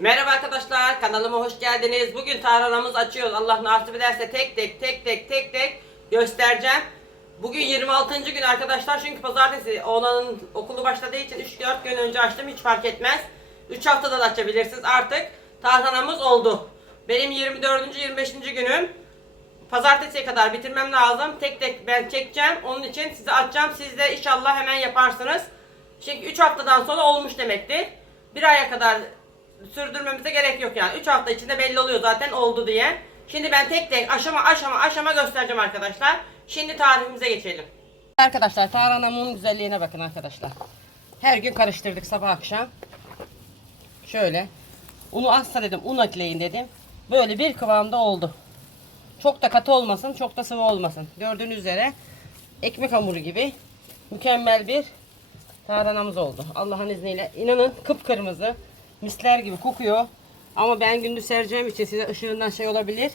Merhaba arkadaşlar kanalıma hoş geldiniz. Bugün tarhanamızı açıyoruz. Allah nasip ederse tek tek tek tek tek tek göstereceğim. Bugün 26. gün arkadaşlar çünkü pazartesi oğlanın okulu başladığı için 3-4 gün önce açtım hiç fark etmez. 3 haftada da açabilirsiniz artık. Tarhanamız oldu. Benim 24. 25. günüm. Pazartesiye kadar bitirmem lazım. Tek tek ben çekeceğim. Onun için size açacağım. Siz de inşallah hemen yaparsınız. Çünkü 3 haftadan sonra olmuş demektir. Bir aya kadar sürdürmemize gerek yok yani. 3 hafta içinde belli oluyor zaten oldu diye. Şimdi ben tek tek aşama aşama aşama göstereceğim arkadaşlar. Şimdi tarifimize geçelim. Arkadaşlar tarhanamın güzelliğine bakın arkadaşlar. Her gün karıştırdık sabah akşam. Şöyle. Unu azsa dedim un ekleyin dedim. Böyle bir kıvamda oldu. Çok da katı olmasın, çok da sıvı olmasın. Gördüğünüz üzere ekmek hamuru gibi mükemmel bir tarhanamız oldu. Allah'ın izniyle. İnanın kıpkırmızı, misler gibi kokuyor. Ama ben gündüz sereceğim için size ışığından şey olabilir.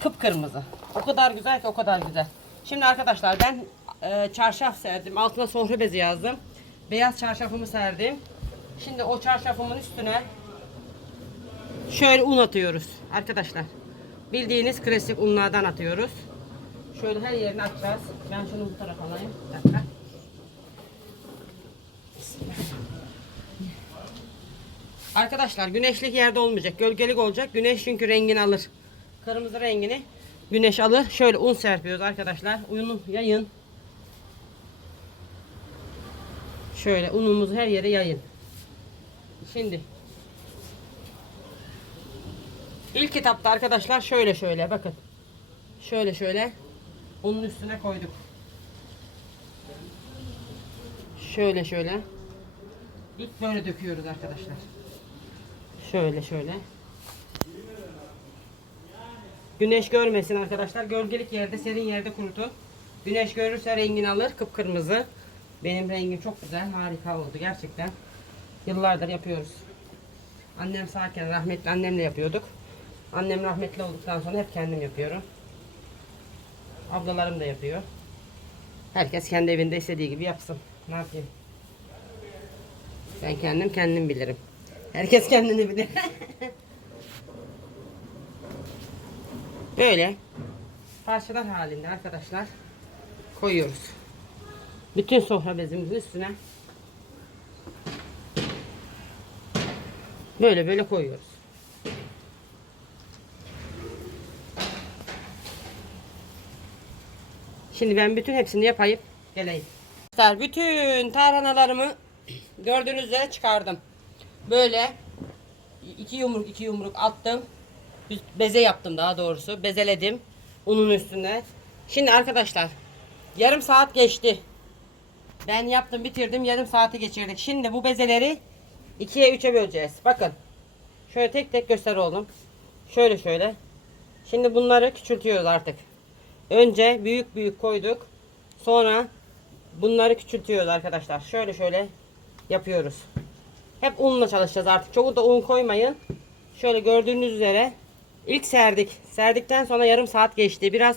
Kıpkırmızı. O kadar güzel ki o kadar güzel. Şimdi arkadaşlar ben e, çarşaf serdim. Altına sofra bezi yazdım. Beyaz çarşafımı serdim. Şimdi o çarşafımın üstüne şöyle un atıyoruz arkadaşlar. Bildiğiniz klasik unlardan atıyoruz. Şöyle her yerini atacağız. Ben şunu bu tarafa alayım. Bir dakika. Arkadaşlar güneşlik yerde olmayacak. Gölgelik olacak. Güneş çünkü rengini alır. Kırmızı rengini güneş alır. Şöyle un serpiyoruz arkadaşlar. Unu yayın. Şöyle unumuzu her yere yayın. Şimdi İlk etapta arkadaşlar şöyle şöyle bakın. Şöyle şöyle unun üstüne koyduk. Şöyle şöyle. İlk böyle döküyoruz arkadaşlar. Şöyle şöyle. Güneş görmesin arkadaşlar. Gölgelik yerde, serin yerde kurutun. Güneş görürse rengini alır. Kıpkırmızı. Benim rengim çok güzel. Harika oldu gerçekten. Yıllardır yapıyoruz. Annem sağken rahmetli annemle yapıyorduk. Annem rahmetli olduktan sonra hep kendim yapıyorum. Ablalarım da yapıyor. Herkes kendi evinde istediği gibi yapsın. Ne yapayım? Ben kendim kendim bilirim. Herkes kendini bilir. Böyle parçalar halinde arkadaşlar koyuyoruz. Bütün sofra bezimizin üstüne böyle böyle koyuyoruz. Şimdi ben bütün hepsini yapayım geleyim. Bütün tarhanalarımı gördüğünüz üzere çıkardım. Böyle iki yumruk iki yumruk attım. Beze yaptım daha doğrusu. Bezeledim unun üstüne. Şimdi arkadaşlar yarım saat geçti. Ben yaptım bitirdim yarım saati geçirdik. Şimdi bu bezeleri ikiye üçe böleceğiz. Bakın. Şöyle tek tek göster oğlum. Şöyle şöyle. Şimdi bunları küçültüyoruz artık. Önce büyük büyük koyduk. Sonra bunları küçültüyoruz arkadaşlar. Şöyle şöyle yapıyoruz. Hep unla çalışacağız artık. Çok da un koymayın. Şöyle gördüğünüz üzere ilk serdik. Serdikten sonra yarım saat geçti. Biraz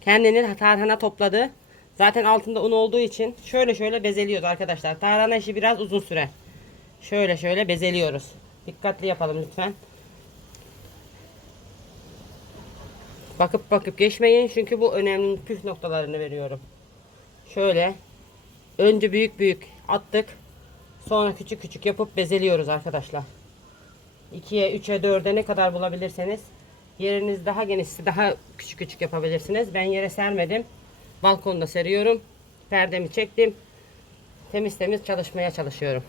kendini tarhana topladı. Zaten altında un olduğu için şöyle şöyle bezeliyoruz arkadaşlar. Tarhana işi biraz uzun süre. Şöyle şöyle bezeliyoruz. Dikkatli yapalım lütfen. Bakıp bakıp geçmeyin çünkü bu önemli püf noktalarını veriyorum. Şöyle önce büyük büyük attık. Sonra küçük küçük yapıp bezeliyoruz arkadaşlar. 2'ye, 3'e, 4'e ne kadar bulabilirseniz yeriniz daha genişse daha küçük küçük yapabilirsiniz. Ben yere sermedim. Balkonda seriyorum. Perdemi çektim. Temiz temiz çalışmaya çalışıyorum.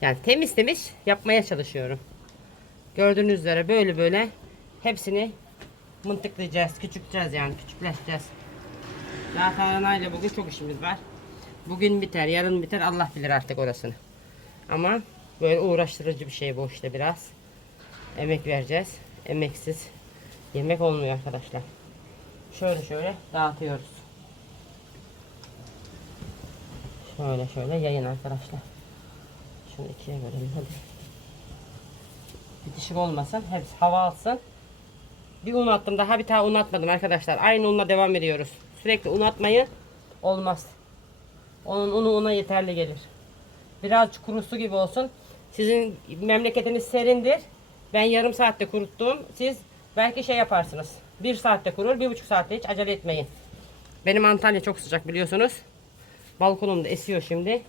Yani temiz temiz yapmaya çalışıyorum. Gördüğünüz üzere böyle böyle hepsini mıntıklayacağız, küçülteceğiz yani küçükleşeceğiz. Daha tarhanayla bugün çok işimiz var. Bugün biter, yarın biter Allah bilir artık orasını. Ama böyle uğraştırıcı bir şey bu işte biraz. Emek vereceğiz. Emeksiz yemek olmuyor arkadaşlar. Şöyle şöyle dağıtıyoruz. Şöyle şöyle yayın arkadaşlar. Şunu ikiye bölelim hadi. Bitişik olmasın. Hepsi hava alsın. Bir un attım daha bir tane un atmadım arkadaşlar. Aynı unla devam ediyoruz. Sürekli un atmayın. Olmaz. Onun unu una yeterli gelir. Biraz kurusu gibi olsun. Sizin memleketiniz serindir. Ben yarım saatte kuruttum. Siz belki şey yaparsınız. Bir saatte kurur, bir buçuk saatte hiç acele etmeyin. Benim Antalya çok sıcak biliyorsunuz. Balkonumda esiyor şimdi.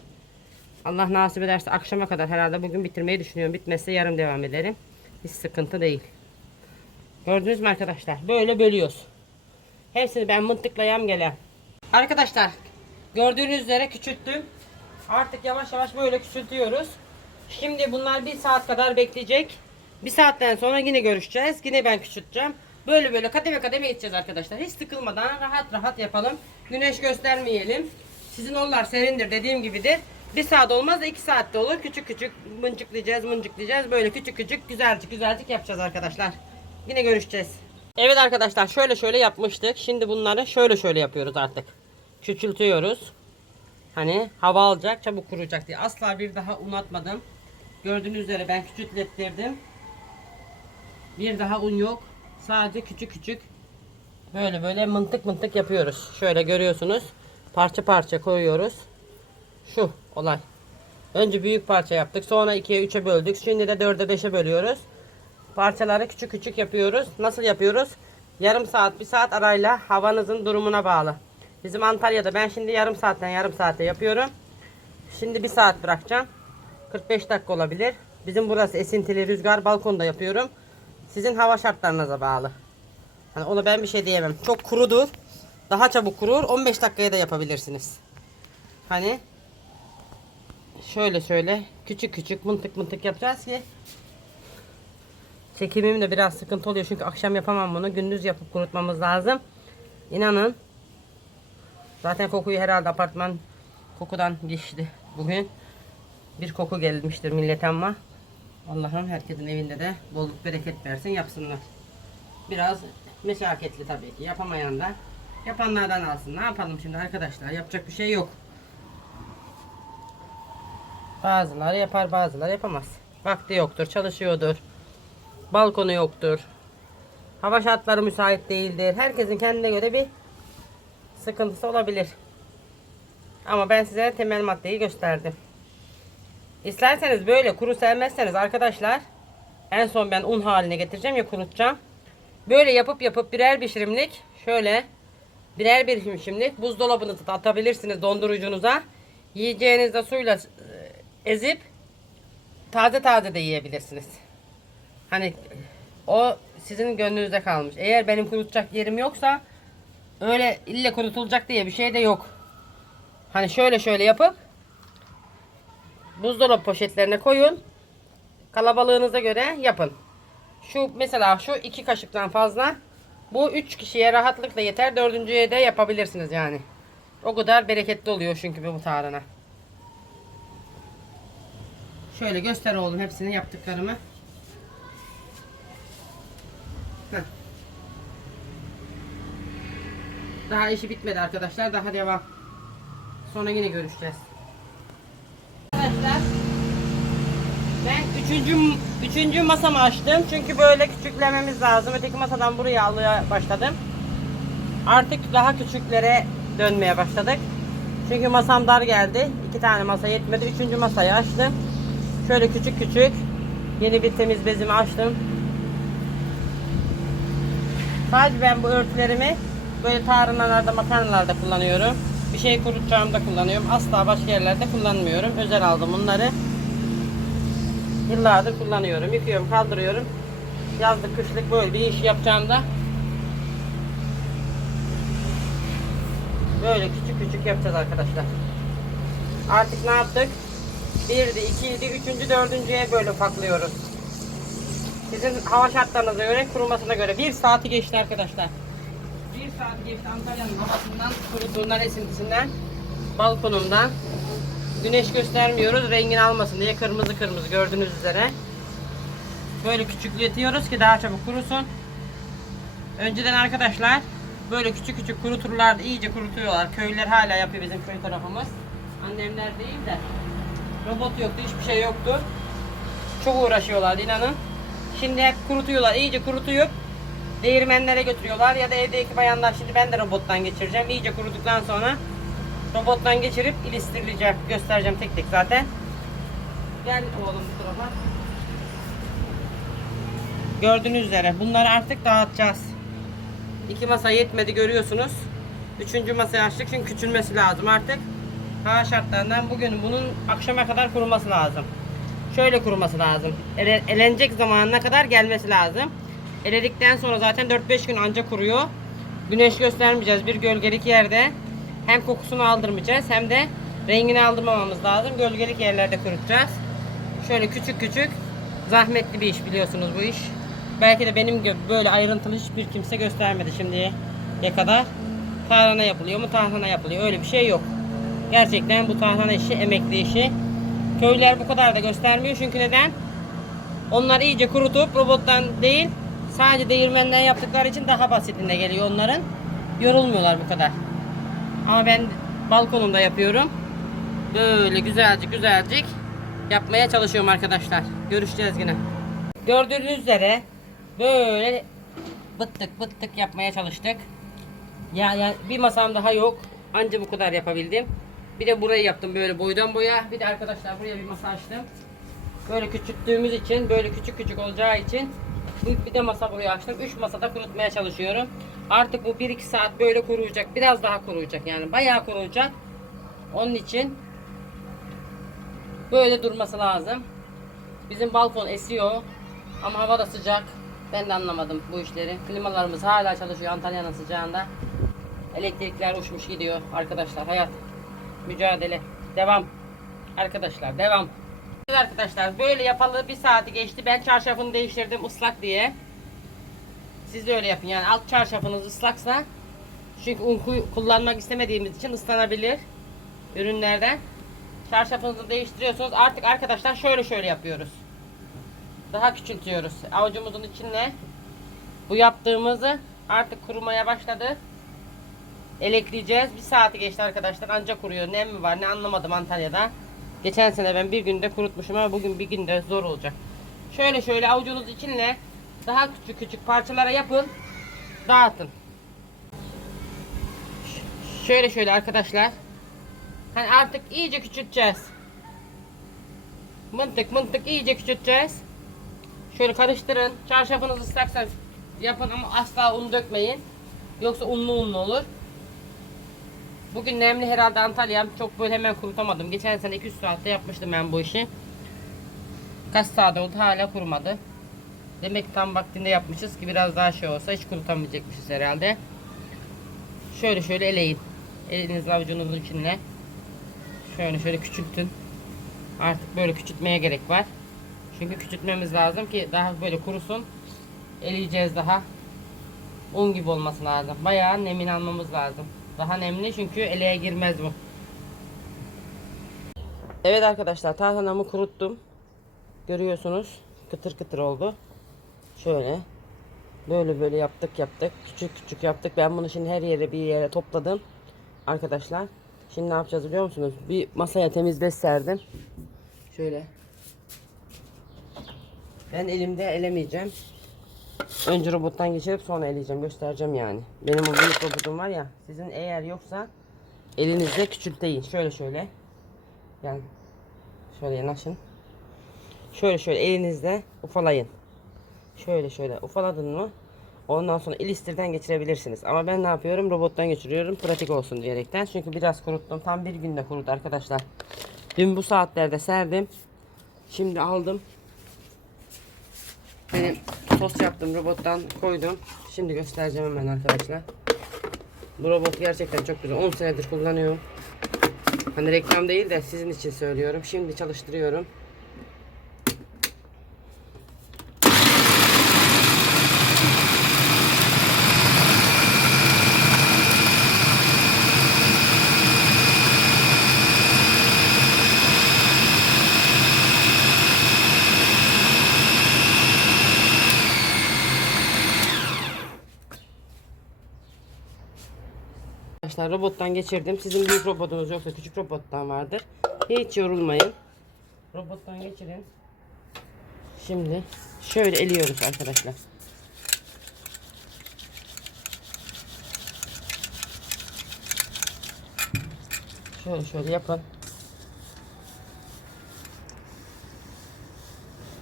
Allah nasip ederse akşama kadar herhalde bugün bitirmeyi düşünüyorum. Bitmezse yarım devam ederim. Hiç sıkıntı değil. Gördünüz mü arkadaşlar? Böyle bölüyoruz. Hepsini ben mıntıklayam gelen. Arkadaşlar gördüğünüz üzere küçülttüm. Artık yavaş yavaş böyle küçültüyoruz. Şimdi bunlar bir saat kadar bekleyecek. Bir saatten sonra yine görüşeceğiz. Yine ben küçülteceğim. Böyle böyle kademe kademe gideceğiz arkadaşlar. Hiç sıkılmadan rahat rahat yapalım. Güneş göstermeyelim. Sizin onlar serindir dediğim gibidir. Bir saat olmaz da iki saatte olur. Küçük küçük mıncıklayacağız mıncıklayacağız. Böyle küçük küçük güzelcik güzelcik yapacağız arkadaşlar. Yine görüşeceğiz. Evet arkadaşlar şöyle şöyle yapmıştık. Şimdi bunları şöyle şöyle yapıyoruz artık. Küçültüyoruz. Hani hava alacak çabuk kuruyacak diye. Asla bir daha un atmadım. Gördüğünüz üzere ben küçültlettirdim. Bir daha un yok. Sadece küçük küçük böyle böyle mıntık mıntık yapıyoruz. Şöyle görüyorsunuz. Parça parça koyuyoruz. Şu olay. Önce büyük parça yaptık. Sonra 2'ye 3'e böldük. Şimdi de 4'e 5'e bölüyoruz. Parçaları küçük küçük yapıyoruz. Nasıl yapıyoruz? Yarım saat, bir saat arayla havanızın durumuna bağlı. Bizim Antalya'da ben şimdi yarım saatten yarım saate yapıyorum. Şimdi bir saat bırakacağım. 45 dakika olabilir. Bizim burası esintili rüzgar balkonda yapıyorum. Sizin hava şartlarınıza bağlı. Hani ona ben bir şey diyemem. Çok kurudur. Daha çabuk kurur. 15 dakikaya da yapabilirsiniz. Hani şöyle şöyle küçük küçük mıntık mıntık yapacağız ki çekimim de biraz sıkıntı oluyor çünkü akşam yapamam bunu. Gündüz yapıp kurutmamız lazım. İnanın zaten kokuyu herhalde apartman kokudan geçti bugün. Bir koku gelmiştir millete ama Allah'ım herkesin evinde de bolluk bereket versin yapsınlar. Biraz meşakkatli tabii ki yapamayan da yapanlardan alsın. Ne yapalım şimdi arkadaşlar yapacak bir şey yok. Bazıları yapar bazıları yapamaz. Vakti yoktur çalışıyordur. Balkonu yoktur. Hava şartları müsait değildir. Herkesin kendine göre bir sıkıntısı olabilir. Ama ben size temel maddeyi gösterdim. İsterseniz böyle kuru sevmezseniz arkadaşlar en son ben un haline getireceğim ya kurutacağım. Böyle yapıp yapıp birer pişirimlik şöyle birer bir pişirimlik buzdolabınıza da atabilirsiniz dondurucunuza. Yiyeceğinizde suyla e, ezip taze taze de yiyebilirsiniz. Hani o sizin gönlünüzde kalmış. Eğer benim kurutacak yerim yoksa öyle ille kurutulacak diye bir şey de yok. Hani şöyle şöyle yapıp buzdolabı poşetlerine koyun. Kalabalığınıza göre yapın. Şu mesela şu iki kaşıktan fazla. Bu üç kişiye rahatlıkla yeter. Dördüncüye de yapabilirsiniz yani. O kadar bereketli oluyor çünkü bu tarhana. Şöyle göster oğlum hepsini yaptıklarımı. Daha işi bitmedi arkadaşlar. Daha devam. Sonra yine görüşeceğiz. Arkadaşlar ben üçüncü, üçüncü masamı açtım. Çünkü böyle küçüklememiz lazım. Öteki masadan buraya almaya başladım. Artık daha küçüklere dönmeye başladık. Çünkü masam dar geldi. İki tane masa yetmedi. Üçüncü masayı açtım. Şöyle küçük küçük yeni bir temiz bezimi açtım. Sadece ben bu örtülerimi böyle tarhanalarda, makarnalarda kullanıyorum. Bir şey kurutacağımda kullanıyorum. Asla başka yerlerde kullanmıyorum. Özel aldım bunları. Yıllardır kullanıyorum. Yıkıyorum, kaldırıyorum. Yazlık, kışlık böyle bir iş yapacağımda böyle küçük küçük yapacağız arkadaşlar. Artık ne yaptık? Birdi, ikiydi, üçüncü, dördüncüye böyle paklıyoruz. Sizin hava şartlarınıza göre, kurumasına göre. Bir saati geçti arkadaşlar. Bir saat geçti Antalya'nın havasından, kuruduğundan, esintisinden, balkonumdan. Güneş göstermiyoruz, rengini almasın diye kırmızı kırmızı gördüğünüz üzere. Böyle küçükletiyoruz ki daha çabuk kurusun. Önceden arkadaşlar böyle küçük küçük kuruturlardı, iyice kurutuyorlar. Köylüler hala yapıyor bizim köy tarafımız. Annemler değil de. Robot yoktu, hiçbir şey yoktu. Çok uğraşıyorlardı inanın. Şimdi hep kurutuyorlar, iyice kurutuyup değirmenlere götürüyorlar ya da evdeki bayanlar şimdi ben de robottan geçireceğim. İyice kuruduktan sonra robottan geçirip ilistireceğim. Göstereceğim tek tek zaten. Gel oğlum bu tarafa. Gördüğünüz üzere bunları artık dağıtacağız. İki masa yetmedi görüyorsunuz. Üçüncü masayı açtık çünkü küçülmesi lazım artık. Hava şartlarından bugün bunun akşama kadar kuruması lazım. Şöyle kuruması lazım. Ele, elenecek zamanına kadar gelmesi lazım. Eledikten sonra zaten 4-5 gün anca kuruyor. Güneş göstermeyeceğiz bir gölgelik yerde. Hem kokusunu aldırmayacağız hem de rengini aldırmamamız lazım. Gölgelik yerlerde kurutacağız. Şöyle küçük küçük zahmetli bir iş biliyorsunuz bu iş. Belki de benim gibi böyle ayrıntılı hiçbir kimse göstermedi şimdiye kadar. Tarhana yapılıyor mu? Tarhana yapılıyor. Öyle bir şey yok. Gerçekten bu tarhana işi emekli işi. Köylüler bu kadar da göstermiyor çünkü neden? Onlar iyice kurutup robottan değil sadece değirmenden yaptıkları için daha basitinde geliyor onların. Yorulmuyorlar bu kadar. Ama ben balkonumda yapıyorum. Böyle güzelcik güzelcik yapmaya çalışıyorum arkadaşlar. Görüşeceğiz yine. Gördüğünüz üzere böyle bıttık bıttık yapmaya çalıştık. Ya, ya bir masam daha yok. Anca bu kadar yapabildim. Bir de burayı yaptım böyle boydan boya. Bir de arkadaşlar buraya bir masa açtım. Böyle küçülttüğümüz için, böyle küçük küçük olacağı için bir de masa buraya açtım. 3 masada kurutmaya çalışıyorum. Artık bu 1-2 saat böyle kuruyacak. Biraz daha kuruyacak yani. Bayağı kuruyacak. Onun için böyle durması lazım. Bizim balkon esiyor. Ama hava da sıcak. Ben de anlamadım bu işleri. Klimalarımız hala çalışıyor Antalya'nın sıcağında. Elektrikler uçmuş gidiyor arkadaşlar. Hayat. Mücadele. Devam. Arkadaşlar devam. Arkadaşlar böyle yapalı bir saati geçti. Ben çarşafını değiştirdim ıslak diye. Siz de öyle yapın yani alt çarşafınız ıslaksa çünkü un kullanmak istemediğimiz için ıslanabilir ürünlerden. Çarşafınızı değiştiriyorsunuz. Artık arkadaşlar şöyle şöyle yapıyoruz. Daha küçültüyoruz. Avucumuzun içine bu yaptığımızı artık kurumaya başladı. Elekleyeceğiz. Bir saati geçti arkadaşlar. Ancak kuruyor. Nem mi var ne anlamadım Antalya'da. Geçen sene ben bir günde kurutmuşum ama bugün bir günde zor olacak. Şöyle şöyle avucunuz içine daha küçük küçük parçalara yapın. Dağıtın. Şöyle şöyle arkadaşlar. Hani artık iyice küçülteceğiz. Mıntık mıntık iyice küçülteceğiz. Şöyle karıştırın. Çarşafınız ıslaksa yapın ama asla un dökmeyin. Yoksa unlu unlu olur. Bugün nemli herhalde Antalya. Çok böyle hemen kurutamadım. Geçen sene 200 saatte yapmıştım ben bu işi. Kaç saat oldu hala kurumadı. Demek tam vaktinde yapmışız ki biraz daha şey olsa hiç kurutamayacakmışız herhalde. Şöyle şöyle eleyin. Elinizle avucunuzun içine. Şöyle şöyle küçültün. Artık böyle küçültmeye gerek var. Çünkü küçültmemiz lazım ki daha böyle kurusun. Eleyeceğiz daha. Un gibi olması lazım. Bayağı nemini almamız lazım. Daha nemli çünkü eleğe girmez bu. Evet arkadaşlar tarhanamı kuruttum. Görüyorsunuz kıtır kıtır oldu. Şöyle. Böyle böyle yaptık yaptık. Küçük küçük yaptık. Ben bunu şimdi her yere bir yere topladım. Arkadaşlar. Şimdi ne yapacağız biliyor musunuz? Bir masaya temiz bez serdim. Şöyle. Ben elimde elemeyeceğim. Önce robottan geçirip sonra eleyeceğim. Göstereceğim yani. Benim o büyük robotum var ya. Sizin eğer yoksa elinizde küçülteyin. Şöyle şöyle. Yani şöyle yanaşın. Şöyle şöyle elinizde ufalayın. Şöyle şöyle ufaladın mı? Ondan sonra ilistirden geçirebilirsiniz. Ama ben ne yapıyorum? Robottan geçiriyorum. Pratik olsun diyerekten. Çünkü biraz kuruttum. Tam bir günde kurudu arkadaşlar. Dün bu saatlerde serdim. Şimdi aldım. Benim tost yaptım robottan koydum. Şimdi göstereceğim hemen arkadaşlar. Bu robot gerçekten çok güzel. 10 senedir kullanıyorum. Hani reklam değil de sizin için söylüyorum. Şimdi çalıştırıyorum. Arkadaşlar robottan geçirdim. Sizin büyük robotunuz yoksa küçük robottan vardır. Hiç yorulmayın. Robottan geçirin. Şimdi şöyle eliyoruz arkadaşlar. Şöyle şöyle yapın.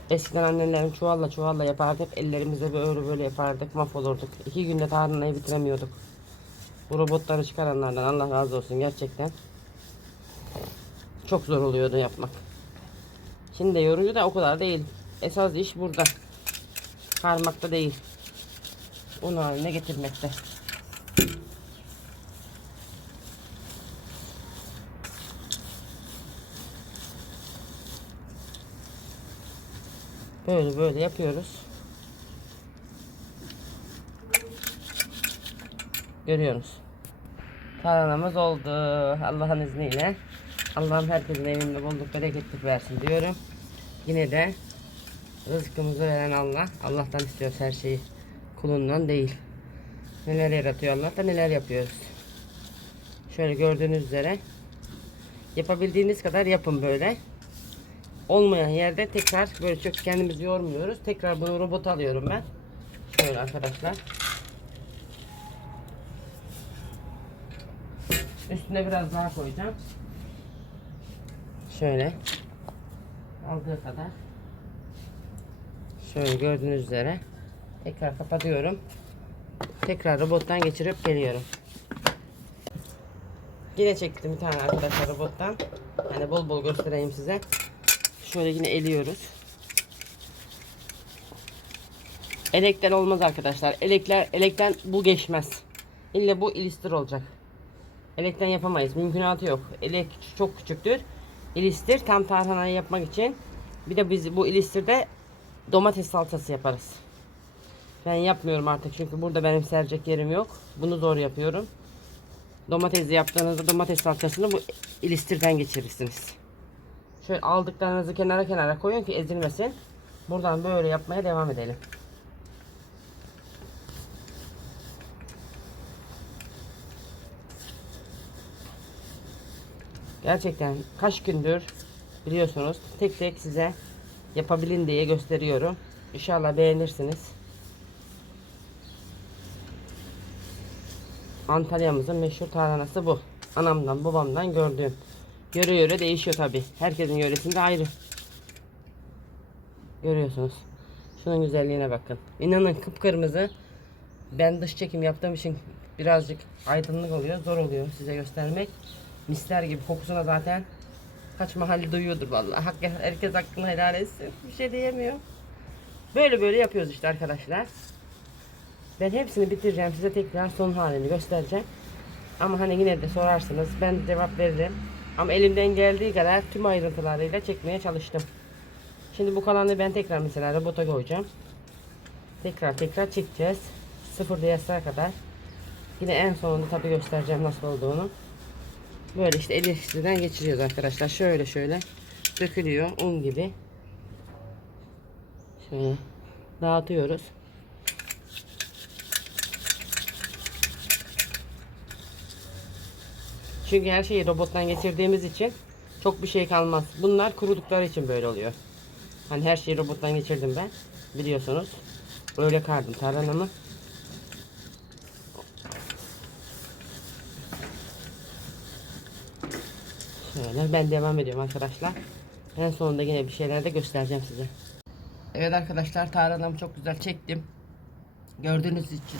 Eskiden annelerim çuvalla çuvalla yapardı. Hep ellerimizle böyle böyle yapardık. Mahvolurduk. İki günde tarhanayı bitiremiyorduk. Bu robotları çıkaranlardan Allah razı olsun gerçekten. Çok zor oluyordu yapmak. Şimdi de yorucu da o kadar değil. Esas iş burada. Karmakta değil. Un haline getirmekte. Böyle böyle yapıyoruz. Görüyorsunuz. Tarhanamız oldu. Allah'ın izniyle. Allah'ım herkesin evinde bolluk bereketlik versin diyorum. Yine de rızkımızı veren Allah. Allah'tan istiyoruz her şeyi. Kulundan değil. Neler yaratıyor Allah da neler yapıyoruz. Şöyle gördüğünüz üzere yapabildiğiniz kadar yapın böyle. Olmayan yerde tekrar böyle çok kendimizi yormuyoruz. Tekrar bunu robota alıyorum ben. Şöyle arkadaşlar. Üstüne biraz daha koyacağım. Şöyle. Aldığı kadar. Şöyle gördüğünüz üzere. Tekrar kapatıyorum. Tekrar robottan geçirip geliyorum. Yine çektim bir tane arkadaşlar robottan. Hani bol bol göstereyim size. Şöyle yine eliyoruz. Elekten olmaz arkadaşlar. Elekler, elekten bu geçmez. İlle bu ilistir olacak. Elekten yapamayız. Mümkünatı yok. Elek çok küçüktür. İlistir tam tarhanayı yapmak için. Bir de biz bu ilistirde domates salçası yaparız. Ben yapmıyorum artık çünkü burada benim serecek yerim yok. Bunu zor yapıyorum. Domatesli yaptığınızda domates salçasını bu ilistirden geçirirsiniz. Şöyle aldıklarınızı kenara kenara koyun ki ezilmesin. Buradan böyle yapmaya devam edelim. Gerçekten kaç gündür biliyorsunuz tek tek size yapabilin diye gösteriyorum. İnşallah beğenirsiniz. Antalya'mızın meşhur tarhanası bu. Anamdan babamdan gördüğüm. Yöre yöre değişiyor tabi. Herkesin yöresinde ayrı. Görüyorsunuz. Şunun güzelliğine bakın. İnanın kıpkırmızı. Ben dış çekim yaptığım için birazcık aydınlık oluyor. Zor oluyor size göstermek. Misler gibi kokusuna zaten kaç mahalle duyuyordur vallahi. Hak, herkes hakkını helal etsin. Bir şey diyemiyor. Böyle böyle yapıyoruz işte arkadaşlar. Ben hepsini bitireceğim. Size tekrar son halini göstereceğim. Ama hani yine de sorarsınız. Ben cevap veririm. Ama elimden geldiği kadar tüm ayrıntılarıyla çekmeye çalıştım. Şimdi bu kalanı ben tekrar mesela robota koyacağım. Tekrar tekrar çekeceğiz. Sıfır diyasaya kadar. Yine en sonunda tabi göstereceğim nasıl olduğunu. Böyle işte eleştiriden geçiriyoruz arkadaşlar. Şöyle şöyle dökülüyor un gibi. Şöyle dağıtıyoruz. Çünkü her şeyi robottan geçirdiğimiz için çok bir şey kalmaz. Bunlar kurudukları için böyle oluyor. Hani her şeyi robottan geçirdim ben. Biliyorsunuz. Öyle kardım tarhanamı. Şöyle ben devam ediyorum arkadaşlar. En sonunda yine bir şeyler de göstereceğim size. Evet arkadaşlar tarhanamı çok güzel çektim. Gördüğünüz için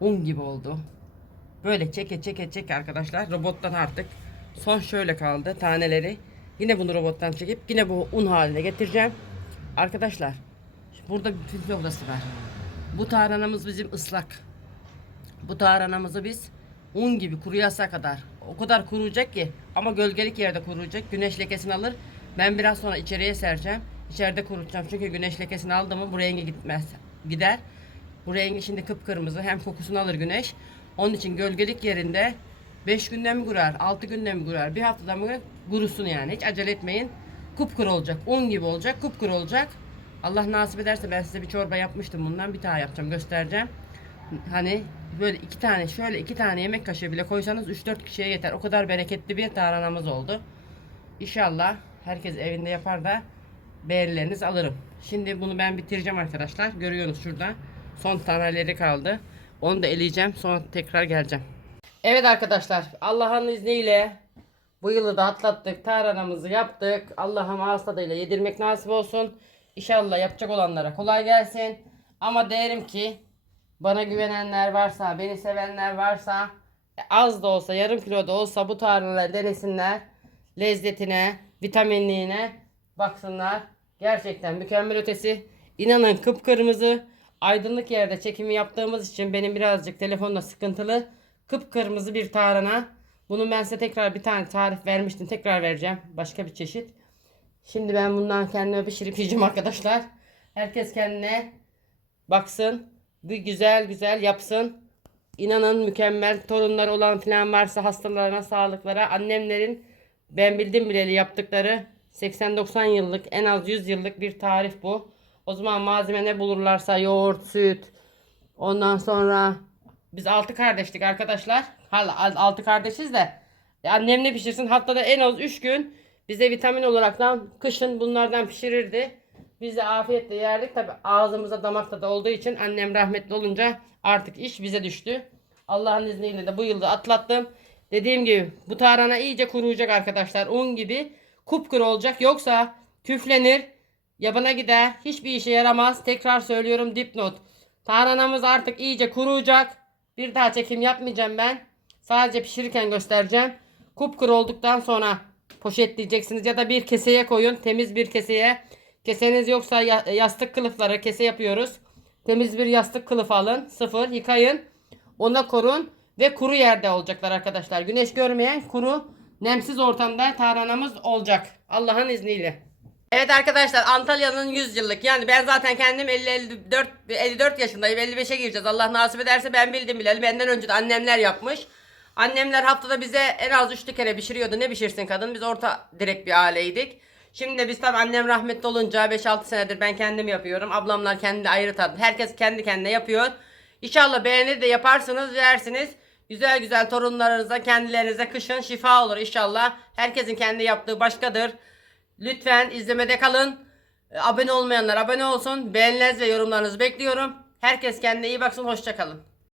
un gibi oldu. Böyle çeke çeke çeke arkadaşlar robottan artık son şöyle kaldı taneleri. Yine bunu robottan çekip yine bu un haline getireceğim. Arkadaşlar burada bir püf noktası var. Bu tarhanamız bizim ıslak. Bu tarhanamızı biz un gibi kuruyasa kadar o kadar kuruyacak ki ama gölgelik yerde kuruyacak. Güneş lekesini alır. Ben biraz sonra içeriye sereceğim. İçeride kurutacağım. Çünkü güneş lekesini aldı mı bu rengi gitmez. Gider. Bu rengi şimdi kıpkırmızı. Hem kokusunu alır güneş. Onun için gölgelik yerinde 5 günde mi kurar, 6 günde mi kurar, bir haftada mı kurusun yani. Hiç acele etmeyin. Kupkuru olacak. Un gibi olacak. Kupkuru olacak. Allah nasip ederse ben size bir çorba yapmıştım bundan. Bir daha yapacağım. Göstereceğim. Hani böyle iki tane şöyle iki tane yemek kaşığı bile koysanız 3-4 kişiye yeter. O kadar bereketli bir tarhanamız oldu. İnşallah herkes evinde yapar da beğenilerinizi alırım. Şimdi bunu ben bitireceğim arkadaşlar. Görüyorsunuz şurada. Son taneleri kaldı. Onu da eleyeceğim. Sonra tekrar geleceğim. Evet arkadaşlar. Allah'ın izniyle bu yılı da atlattık. Tarhanamızı yaptık. Allah'ım ağız tadıyla yedirmek nasip olsun. İnşallah yapacak olanlara kolay gelsin. Ama derim ki bana güvenenler varsa, beni sevenler varsa az da olsa, yarım kilo da olsa bu tarlaları denesinler. Lezzetine, vitaminliğine baksınlar. Gerçekten mükemmel ötesi. İnanın kıpkırmızı. Aydınlık yerde çekimi yaptığımız için benim birazcık telefonda sıkıntılı. Kıpkırmızı bir tarhana. Bunu ben size tekrar bir tane tarif vermiştim. Tekrar vereceğim. Başka bir çeşit. Şimdi ben bundan kendime pişirip yiyeceğim arkadaşlar. Herkes kendine baksın. Bir güzel güzel yapsın. İnanın mükemmel torunlar olan falan varsa hastalarına, sağlıklara, annemlerin ben bildim bileli yaptıkları 80-90 yıllık en az 100 yıllık bir tarif bu. O zaman malzeme ne bulurlarsa yoğurt, süt, ondan sonra biz 6 kardeştik arkadaşlar. Hala 6 kardeşiz de e, annem ne pişirsin haftada en az 3 gün bize vitamin olaraktan kışın bunlardan pişirirdi. Biz de afiyetle yerdik. Tabi ağzımıza damakta da olduğu için annem rahmetli olunca artık iş bize düştü. Allah'ın izniyle de bu yılda atlattım. Dediğim gibi bu tarhana iyice kuruyacak arkadaşlar. Un gibi kupkuru olacak. Yoksa küflenir, yabana gider. Hiçbir işe yaramaz. Tekrar söylüyorum dipnot. Tarhanamız artık iyice kuruyacak. Bir daha çekim yapmayacağım ben. Sadece pişirirken göstereceğim. Kupkuru olduktan sonra poşetleyeceksiniz ya da bir keseye koyun. Temiz bir keseye. Keseniz yoksa ya- yastık kılıfları kese yapıyoruz. Temiz bir yastık kılıfı alın. Sıfır yıkayın. Ona korun ve kuru yerde olacaklar arkadaşlar. Güneş görmeyen kuru nemsiz ortamda tarhanamız olacak. Allah'ın izniyle. Evet arkadaşlar Antalya'nın 100 yıllık yani ben zaten kendim 50 54 54 yaşındayım 55'e gireceğiz Allah nasip ederse ben bildim bileli benden önce de annemler yapmış. Annemler haftada bize en az 3 kere pişiriyordu ne pişirsin kadın biz orta direkt bir aileydik. Şimdi biz tabi annem rahmetli olunca 5-6 senedir ben kendim yapıyorum. Ablamlar kendi ayrı tadı. Herkes kendi kendine yapıyor. İnşallah beğenir de yaparsınız yersiniz. Güzel güzel torunlarınıza kendilerinize kışın şifa olur inşallah. Herkesin kendi yaptığı başkadır. Lütfen izlemede kalın. E, Abone olmayanlar abone olsun. Beğenilerinizi ve yorumlarınızı bekliyorum. Herkes kendine iyi baksın. Hoşçakalın.